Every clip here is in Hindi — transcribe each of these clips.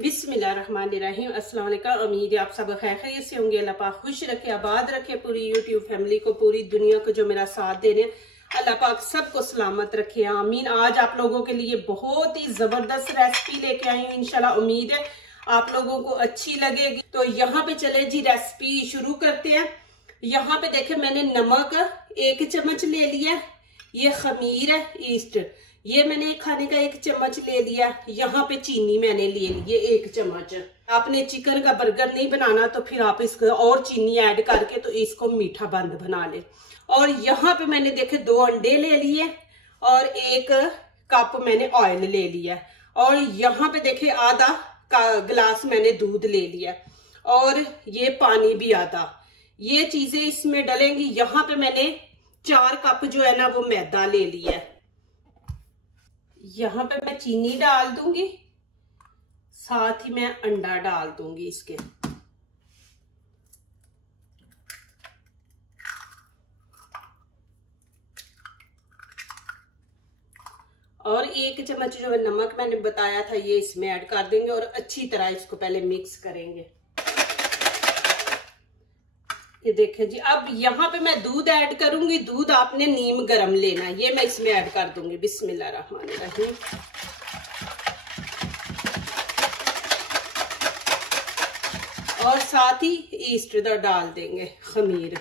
बिस्मिल्लाहिर्रहमानिर्रहीम। अस्सलाम वालेकुम। उम्मीद है आप सब खैरियत से होंगे। अल्लाह पाक खुश रखे, आबाद रखे पूरी यूट्यूब फैमिली को, पूरी दुनिया को जो मेरा साथ दे रहे हैं, अल्लाह पाक सबको सलामत रखे, आमीन। आज आप लोगों के लिए बहुत ही जबरदस्त रेसिपी लेके आई हूँ। इंशाल्लाह उम्मीद है आप लोगों को अच्छी लगेगी। तो यहाँ पे चले जी, रेसिपी शुरू करते हैं। यहाँ पे देखे मैंने नमक 1 चम्मच ले लिया, ये खमीर है ईस्ट, ये मैंने खाने का 1 चम्मच ले लिया। यहाँ पे चीनी मैंने ले ली 1 चम्मच। आपने चिकन का बर्गर नहीं बनाना तो फिर आप इसको और चीनी ऐड करके तो इसको मीठा बंद बना ले। और यहाँ पे मैंने देखे 2 अंडे ले लिए और 1 कप मैंने ऑयल ले लिया। और यहाँ पे देखे आधा गिलास मैंने दूध ले लिया और ये पानी भी आधा। ये चीजें इसमें डलेंगी। यहाँ पे मैंने 4 कप जो है ना वो मैदा ले लिया है। यहाँ पे मैं चीनी डाल दूंगी, साथ ही मैं अंडा डाल दूंगी इसके। और 1 चम्मच जो नमक मैंने बताया था ये इसमें ऐड कर देंगे और अच्छी तरह इसको पहले मिक्स करेंगे। ये देखें जी, अब यहाँ पे मैं दूध ऐड करूंगी। दूध आपने नीम गरम लेना, ये मैं इसमें ऐड कर दूंगी। बिस्मिल्लाहिर्रहमानिर्रहीम। और साथ ही ईस्ट डाल देंगे, खमीर।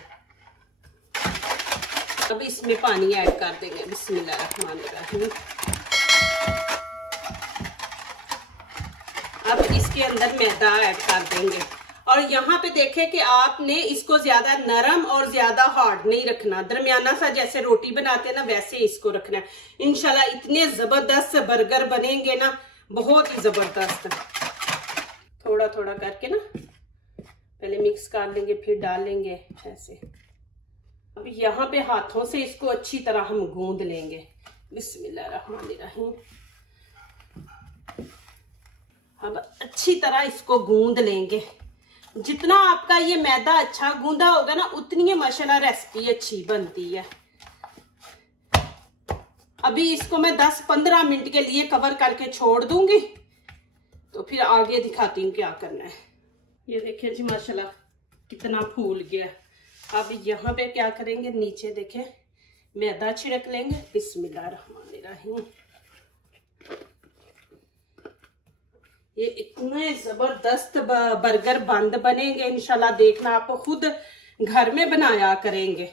अब इसमें पानी ऐड कर देंगे। बिस्मिल्लाहिर्रहमानिर्रहीम। अब इसके अंदर मैदा ऐड कर देंगे। और यहाँ पे देखें कि आपने इसको ज्यादा नरम और ज्यादा हार्ड नहीं रखना, दरमियाना सा जैसे रोटी बनाते हैं ना वैसे इसको रखना है। इंशाल्लाह इतने जबरदस्त बर्गर बनेंगे ना, बहुत ही जबरदस्त। थोड़ा थोड़ा करके ना पहले मिक्स कर लेंगे, फिर डालेंगे ऐसे। अब यहाँ पे हाथों से इसको अच्छी तरह हम गूंद लेंगे। बिस्मिल्लाहिर्रहमानिर्रहीम। अब अच्छी तरह इसको गूंद लेंगे। जितना आपका ये मैदा अच्छा गूंदा होगा ना उतनी माशाल्लाह रेसिपी अच्छी बनती है। अभी इसको मैं 10-15 मिनट के लिए कवर करके छोड़ दूंगी, तो फिर आगे दिखाती हूँ क्या करना है। ये देखिए जी माशाल्लाह कितना फूल गया। अब यहाँ पे क्या करेंगे, नीचे देखें मैदा छिड़क लेंगे। बिस्मिल्लाहिर्रहमानिर्रहीम। ये इतने जबरदस्त बर्गर बंद बनेंगे इंशाल्लाह, देखना आप खुद घर में बनाया करेंगे।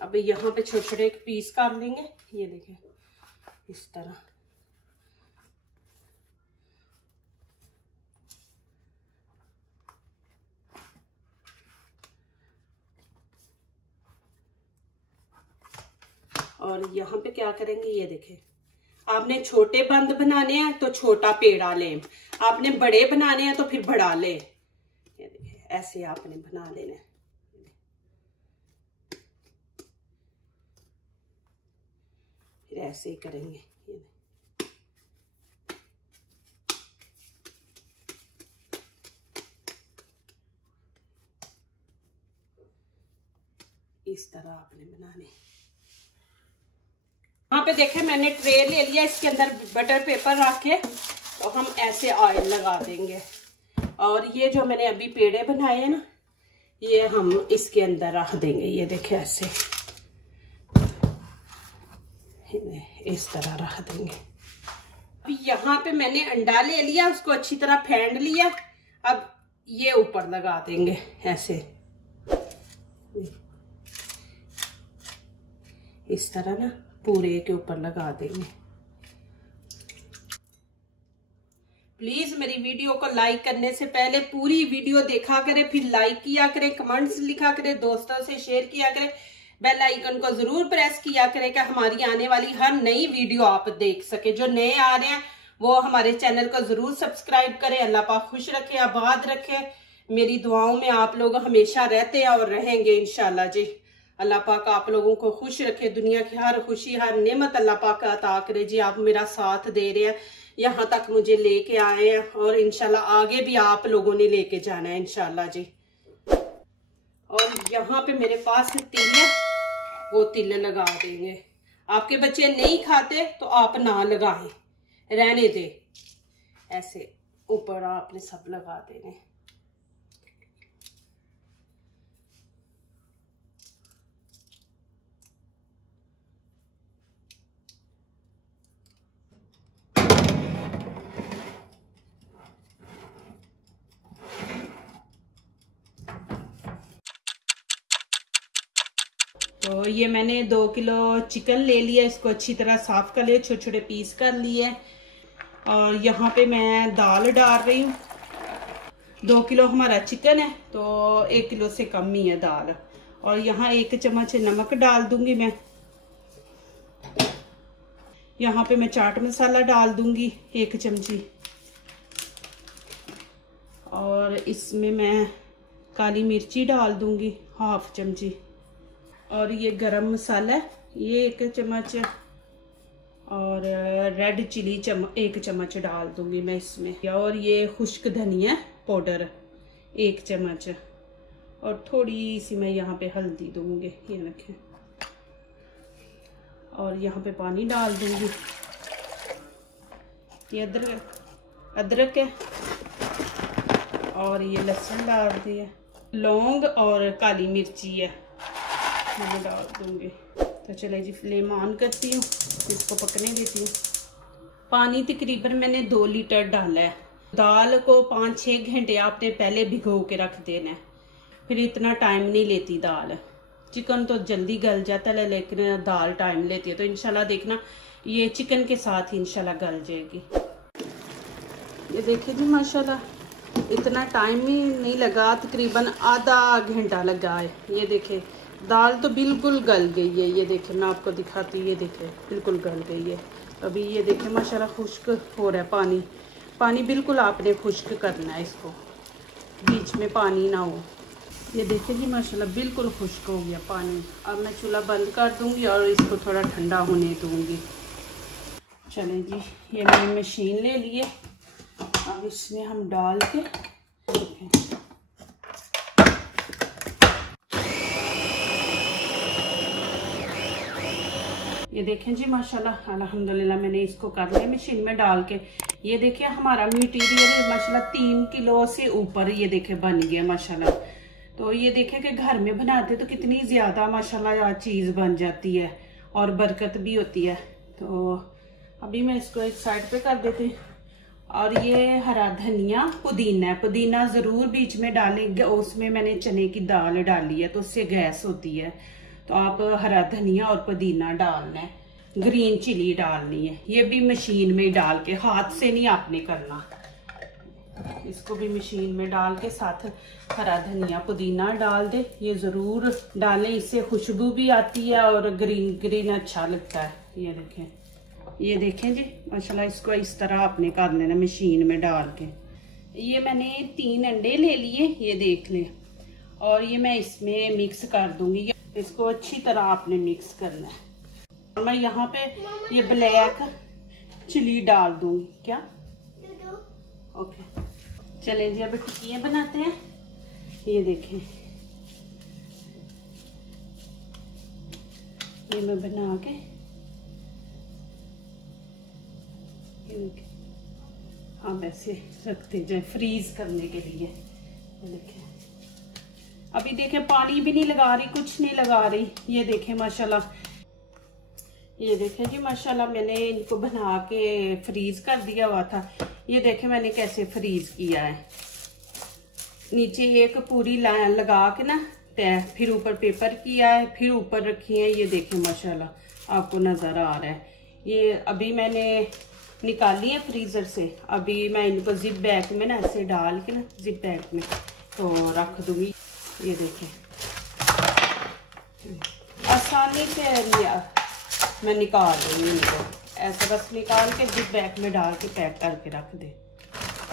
अब यहाँ पे छोटे छोटे पीस कर लेंगे। ये देखें इस तरह। और यहाँ पे क्या करेंगे, ये देखें, आपने छोटे बंद बनाने हैं तो छोटा पेड़ा लें, आपने बड़े बनाने हैं तो फिर बड़ा लें। ये देखें ऐसे आपने बना लेना। फिर ऐसे ही करेंगे। इस तरह आपने बनाने। यहाँ पे देखें मैंने ट्रे ले लिया, इसके अंदर बटर पेपर रख के तो हम ऐसे ऑयल लगा देंगे। और ये जो मैंने अभी पेड़े बनाए हैं ना, ये हम इसके अंदर रख देंगे। ये देखें ऐसे इस तरह रख देंगे। अभी यहाँ पे मैंने अंडा ले लिया, उसको अच्छी तरह फेंट लिया। अब ये ऊपर लगा देंगे ऐसे, इस तरह ना पूरे के ऊपर लगा देंगे। प्लीज मेरी वीडियो को लाइक करने से पहले पूरी वीडियो देखा करें, फिर लाइक किया करें, कमेंट्स लिखा करें, दोस्तों से शेयर किया करें, बेल आइकन को जरूर प्रेस किया करें कि हमारी आने वाली हर नई वीडियो आप देख सके। जो नए आ रहे हैं वो हमारे चैनल को जरूर सब्सक्राइब करें। अल्लाह पाक खुश रखे, आबाद रखे। मेरी दुआओं में आप लोग हमेशा रहते हैं और रहेंगे इंशाल्लाह जी। अल्लाह पाक आप लोगों को खुश रखे, दुनिया की हर खुशी हर नेमत अल्लाह पाक अता करे जी। आप मेरा साथ दे रहे हैं, यहाँ तक मुझे लेके आए हैं और इंशाल्लाह आगे भी आप लोगों ने लेके जाना है इंशाल्लाह जी। और यहाँ पे मेरे पास तिल है, वो तिल लगा देंगे। आपके बच्चे नहीं खाते तो आप ना लगाएं, रहने दे। ऐसे ऊपर आपने सब लगा देने। तो ये मैंने 2 किलो चिकन ले लिया, इसको अच्छी तरह साफ कर लिया, छोटे छोटे पीस कर लिए। और यहाँ पे मैं दाल डाल रही हूँ। 2 किलो हमारा चिकन है तो 1 किलो से कम ही है दाल। और यहाँ 1 चम्मच नमक डाल दूंगी मैं। यहाँ पे मैं चाट मसाला डाल दूंगी 1 चमची। और इसमें मैं काली मिर्ची डाल दूंगी 1/2 चमची। और ये गरम मसाला है, ये 1 चम्मच। और रेड चिली 1 चम्मच डाल दूंगी मैं इसमें। और ये खुश्क धनिया पाउडर 1 चम्मच। और थोड़ी सी मैं यहाँ पे हल्दी दूंगी, ये रखें। और यहाँ पे पानी डाल दूंगी। ये अदरक है। और ये लहसुन डाल दिया, लौंग और काली मिर्ची है, मैं डाल दूंगी। तो चले जी, फ्लेम ऑन करती हूँ, इसको पकने देती हूँ। पानी तकरीबन मैंने 2 लीटर डाला है। दाल को 5-6 घंटे आपने पहले भिगो के रख देना है, फिर इतना टाइम नहीं लेती दाल। चिकन तो जल्दी गल जाता है लेकिन दाल टाइम लेती है। तो इंशाल्लाह देखना ये चिकन के साथ ही इंशाल्लाह गल जाएगी। ये देखिए जी माशाल्लाह इतना टाइम ही नहीं लगा, तकरीबन आधा घंटा लगा है। ये देखे दाल तो बिल्कुल गल गई है। ये देखे मैं आपको दिखाती हूँ, ये देखे बिल्कुल गल गई है। अभी ये देखे माशाल्लाह खुश्क हो रहा है पानी बिल्कुल आपने खुश्क करना है, इसको बीच में पानी ना हो। ये देखिए जी माशाल्लाह बिल्कुल खुश्क हो गया पानी। अब मैं चूल्हा बंद कर दूंगी और इसको थोड़ा ठंडा होने दूंगी। चलें जी, ये मैंने मशीन ले लिए। अब इसमें हम डाल के ये देखें जी माशाल्लाह अल्हम्दुलिल्लाह मैंने इसको कर लिया मशीन में डाल के। ये देखिए हमारा मटीरियल माशाल्लाह 3 किलो से ऊपर ये देखे बन गया माशाल्लाह। तो ये देखें कि घर में बनाते तो कितनी ज़्यादा माशाल्लाह चीज़ बन जाती है और बरकत भी होती है। तो अभी मैं इसको एक साइड पे कर देती हूँ। और ये हरा धनिया पुदीना ज़रूर बीच में डालेंगे। उसमें मैंने चने की दाल डाली है तो उससे गैस होती है, तो आप हरा धनिया और पुदीना डालना है। ग्रीन चिली डालनी है, ये भी मशीन में डाल के, हाथ से नहीं आपने करना। इसको भी मशीन में डाल के साथ हरा धनिया पुदीना डाल दे, ये ज़रूर डालें, इससे खुशबू भी आती है और ग्रीन अच्छा लगता है। ये देखें जी माशाल्लाह इसको इस तरह आपने कर लेना मशीन में डाल के। ये मैंने 3 अंडे ले लिए, ये देख लें। और ये मैं इसमें मिक्स कर दूंगी, इसको अच्छी तरह आपने मिक्स करना है। और मैं यहाँ पे ये ब्लैक चिली डाल दूंगी। क्या ओके, चलें जी अब टिक्कियाँ बनाते हैं। ये देखें ये मैं बना के हाँ वैसे रखते जाए फ्रीज करने के लिए। देखें अभी देखें पानी भी नहीं लगा रही, कुछ नहीं लगा रही। ये देखें माशाल्लाह, ये देखें जी माशाल्लाह मैंने इनको बना के फ्रीज कर दिया हुआ था। ये देखें मैंने कैसे फ्रीज किया है। नीचे एक पूरी लाइन लगा के ना तय, फिर ऊपर पेपर किया है, फिर ऊपर रखी है। ये देखें माशाल्लाह आपको नजर आ रहा है। ये अभी मैंने निकाली है फ्रीजर से। अभी मैं इनको जिप बैग में ना ऐसे डाल के ना जिप बैग में तो रख दूंगी। ये देखें आसानी से मैं निकाल रही हूँ इनको, ऐसा बस निकाल के जिप बैग में डाल के पैक करके रख दे।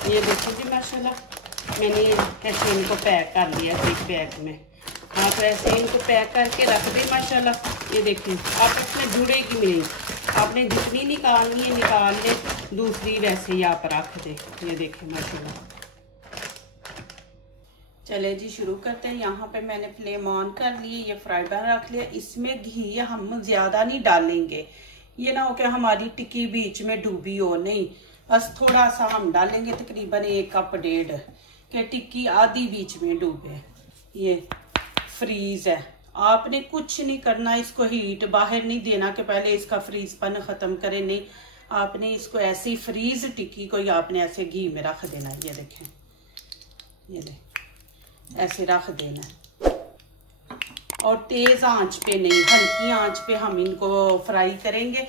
ये देखो जी माशाल्लाह मैंने कैसे इनको पैक कर लिया जिप बैग में। आप ऐसे इनको पैक करके रख दे माशाल्लाह। ये देखिए आप इसमें जुड़ेगी नहीं, आपने जितनी निकालनी है निकाल ले, दूसरी वैसे ही आप रख दे। ये देखें माशाल्लाह। चले जी शुरू करते हैं। यहाँ पे मैंने फ्लेम ऑन कर ली, ये फ्राई पैन रख लिया। इसमें घी हम ज्यादा नहीं डालेंगे, ये ना हो कि हमारी टिक्की बीच में डूबी हो, नहीं, बस थोड़ा सा हम डालेंगे, तकरीबन 1 कप 1.5 कि टिक्की आधी बीच में डूबे। ये फ्रीज है, आपने कुछ नहीं करना, इसको हीट बाहर नहीं देना कि पहले इसका फ्रीजपन खत्म करे, नहीं, आपने इसको ऐसे ही फ्रीज टिक्की को आपने ऐसे घी में रख देना। ये देखें, ये देखें, ऐसे रख देना और तेज आंच पे नहीं, हल्की आंच पे हम इनको फ्राई करेंगे।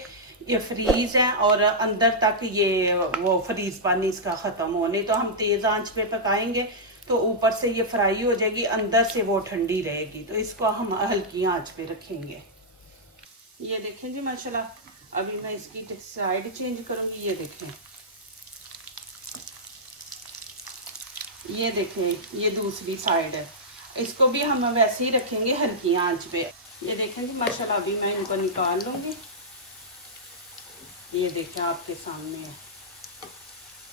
ये फ्रीज है और अंदर तक ये वो फ्रीज पानी इसका खत्म हो, नहीं तो हम तेज आंच पे पकाएंगे तो ऊपर से ये फ्राई हो जाएगी, अंदर से वो ठंडी रहेगी, तो इसको हम हल्की आंच पे रखेंगे। ये देखें जी माशाल्लाह, अभी मैं इसकी साइड चेंज करूंगी। ये देखें, ये देखें, ये दूसरी साइड है, इसको भी हम वैसे ही रखेंगे हल्की आंच पे। ये देखें जी माशाल्लाह, अभी मैं इनको निकाल लूंगी। ये देखें आपके सामने है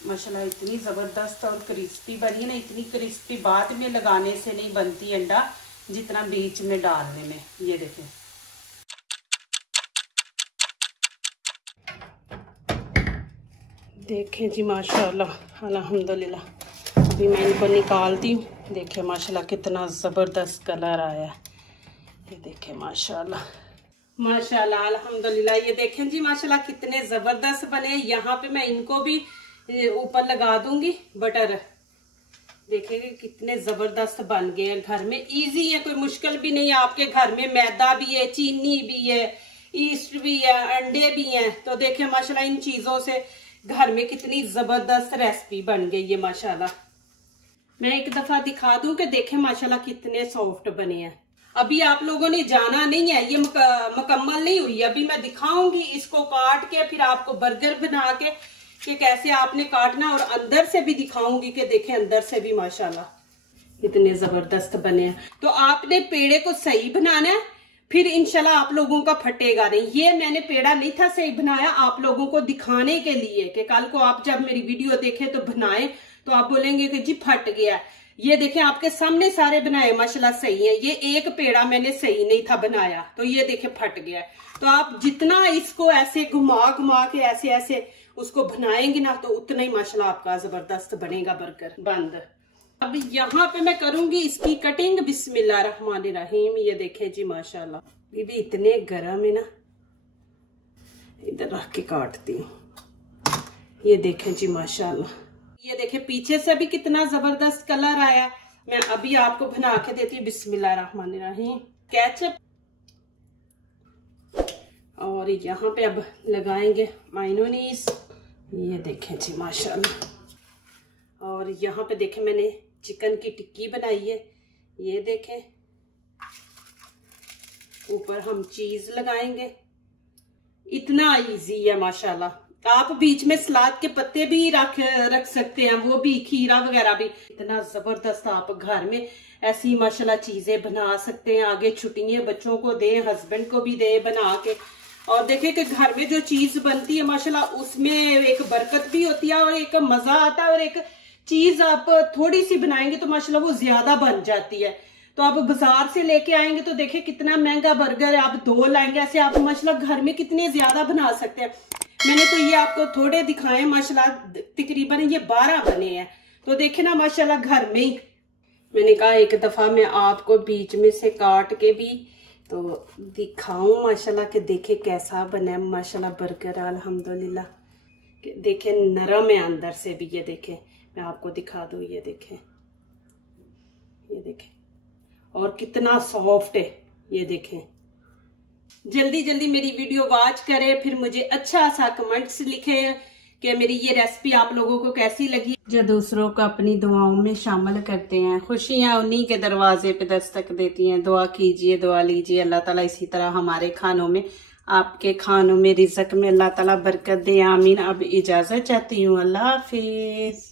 माशाल्लाह, इतनी ज़बरदस्त और क्रिस्पी बनी है ना। इतनी क्रिस्पी बाद में लगाने से नहीं बनती अंडा, जितना बीच में डालने में। ये देखें, देखें जी माशाल्लाह, अल्हम्दुलिल्लाह। अभी मैं इनको निकालती हूँ। देखें माशाल्लाह कितना ज़बरदस्त कलर आया है। ये देखें माशाल्लाह, माशाल्लाह अल्हम्दुलिल्लाह। ये देखें जी माशाल्लाह कितने ज़बरदस्त बने। यहाँ पे मैं इनको भी ऊपर लगा दूंगी बटर। देखेंगे कितने ज़बरदस्त बन गए हैं। घर में इजी है, कोई मुश्किल भी नहीं है। आपके घर में मैदा भी है, चीनी भी है, ईस्ट भी है, अंडे भी हैं। तो देखें माशाल्लाह इन चीज़ों से घर में कितनी ज़बरदस्त रेसिपी बन गई है माशाल्लाह। मैं एक दफ़ा दिखा दूं कि देखें माशाल्लाह कितने सॉफ्ट बने हैं। अभी आप लोगों ने जाना नहीं है, ये मुकम्मल नहीं हुई। अभी मैं दिखाऊंगी इसको काट के, फिर आपको बर्गर बना के कि कैसे आपने काटना, और अंदर से भी दिखाऊंगी कि देखें अंदर से भी माशाल्लाह कितने जबरदस्त बने हैं। तो आपने पेड़े को सही बनाना है, फिर इंशाल्लाह आप लोगों का फटेगा नहीं। ये मैंने पेड़ा नहीं था सही बनाया, आप लोगों को दिखाने के लिए कि कल को आप जब मेरी वीडियो देखें तो बनाए तो आप बोलेंगे कि जी फट गया। ये देखें आपके सामने सारे बनाए माशाल्लाह सही है। ये एक पेड़ा मैंने सही नहीं था बनाया, तो ये देखें फट गया। तो आप जितना इसको ऐसे घुमा घुमा के ऐसे ऐसे उसको बनाएंगे ना, तो उतना ही माशाल्लाह आपका जबरदस्त बनेगा बर्गर। बंद। अब यहाँ पे मैं करूंगी इसकी कटिंग। बिस्मिल्लाहिर्रहमानिर्रहीम। ये देखें जी माशाल्लाह, बीबी इतने गर्म है ना, इधर रख के काटती हूँ। ये देखें जी माशाल्लाह, ये देखें पीछे से भी कितना जबरदस्त कलर आया। मैं अभी आपको बना के देती हूँ। बिस्मिल्लाहिर्रहमानिर्रहीम। केचप, और यहाँ पे अब लगाएंगे मायोनीज। ये देखें जी माशाल्लाह। और यहाँ पे देखें मैंने चिकन की टिक्की बनाई है। ये देखें, ऊपर हम चीज लगाएंगे। इतना इजी है माशाल्लाह। आप बीच में सलाद के पत्ते भी रख सकते हैं, वो भी, खीरा वगैरह भी। इतना जबरदस्त आप घर में ऐसी माशाल्लाह चीजें बना सकते हैं। आगे छुट्टियां बच्चों को दें, हस्बैंड को भी दें बना के। और देखें कि घर में जो चीज बनती है माशाल्लाह, उसमें एक बरकत भी होती है और एक मजा आता है। और एक चीज आप थोड़ी सी बनाएंगे तो माशाल्लाह वो ज्यादा बन जाती है। तो आप बाजार से लेके आएंगे तो देखें कितना महंगा बर्गर है, आप 2 लाएंगे, ऐसे आप माशाल्लाह घर में कितने ज्यादा बना सकते हैं। मैंने तो ये आपको थोड़े दिखाए माशाल्लाह, तकरीबन ये 12 बने हैं। तो देखे ना माशाल्लाह घर में ही। मैंने कहा एक दफा मैं आपको बीच में से काट के भी तो दिखाऊं माशाल्लाह कि देखे कैसा बना है माशाल्लाह बर्गर। अल्हम्दुलिल्लाह, देखे नरम है अंदर से भी। ये देखे, मैं आपको दिखा दूं। ये देखे, ये देखे, और कितना सॉफ्ट है। ये देखें। जल्दी जल्दी मेरी वीडियो वॉच करें, फिर मुझे अच्छा सा कमेंट्स लिखें कि मेरी ये रेसिपी आप लोगों को कैसी लगी। जो दूसरों को अपनी दुआओं में शामिल करते हैं, खुशियां उन्हीं के दरवाजे पे दस्तक देती हैं। दुआ कीजिए, दुआ लीजिए, अल्लाह ताला इसी तरह हमारे खानों में, आपके खानों में, रिज़्क़ में अल्लाह ताला बरकत दे। आमीन। अब इजाजत चाहती हूँ। अल्लाह हाफिज।